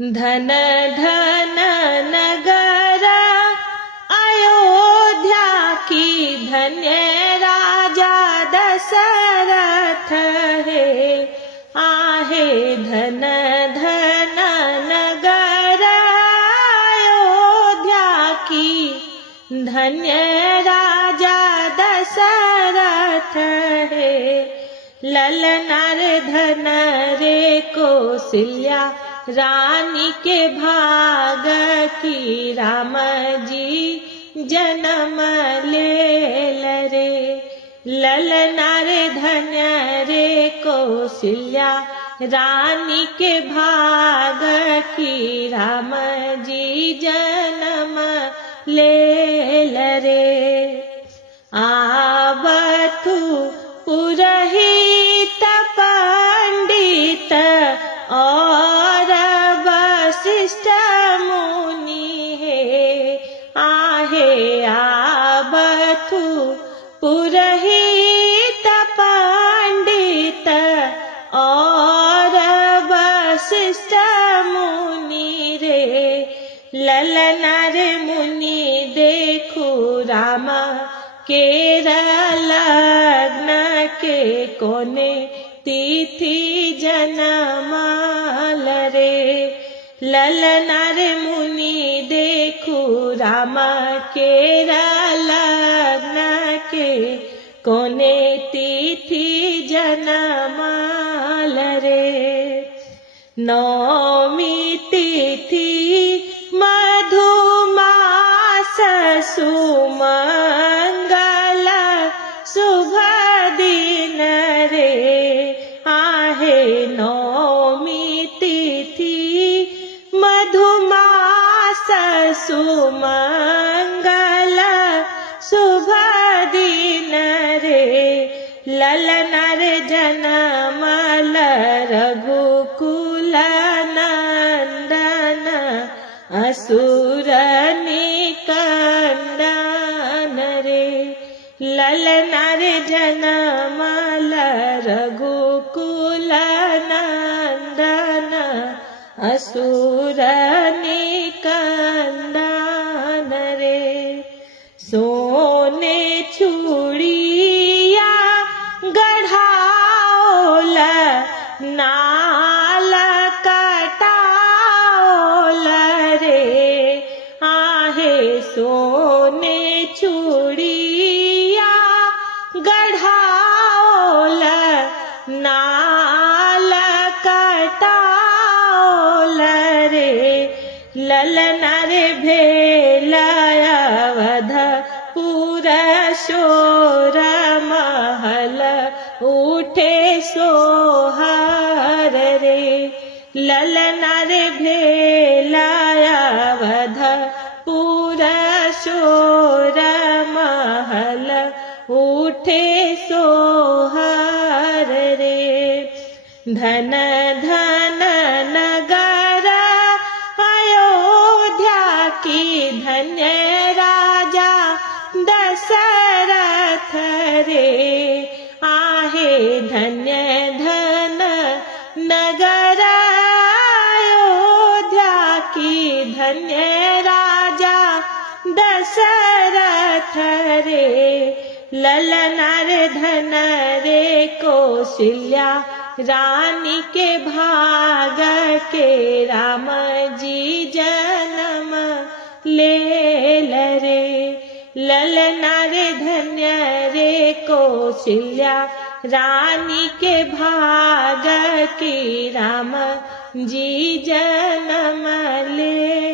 धन धन नगर अयोध्या की, धन्य राजा दशरथ है। आहे धन धन नगर अयोध्या की, धन्य राजा दशरथ है। ललनार धन रे कौशल्या रानी के भाग की, राम जी जन्म लेल रे। ललनार धन रे कौशल्या रानी के भाग की, राम जी जन्म लेल रे। आवथु पुरहित पंडित और वशिष्ठ मुनि है। आहे आवथु पुरहित पंडित और वशिष्ठ मुनि रे। ललनार मुनि देखु राम केरा लग्न के, कोने तिथि जनमाल रे। ललनार मुनि देखु राम केरा लग्न के, कोने तिथि जनमाल रे। नौमी तिथि मधुमास सुमंगल शुभ दिन रे। आहे नौमी तिथि मधुमास सुमंगल शुभ दिन रे। ललनार जनमल रघुकुल नंदन, असुर निकंदन रे। ललनार जनमल रघुकुल नंदन, असुर निकंदन रे। सोने चूड़िया गढ़ाओल, नाल कटाओल रे। आहे सोने चूड़िया गढ़ाओल, नाल कटाओल रे। ललनार भेल अवधपुर शोर, महल उठे सोहर रे। ललनार भेल अवधपुर शोर, महल उठे सोहर रे। धन धन नगर अयोध्या की, धन्य राजा दशरथ रे। आहे धन्य धन नगर अयोध्या की, धन्य राजा दशरथ रे। ललनार धन रे कौशल्या रानी के भाग के, राम जी जन्म लेल रे। ललनार धन्य रे कौशल्या रानी के भाग की, राम जी जन्म ले।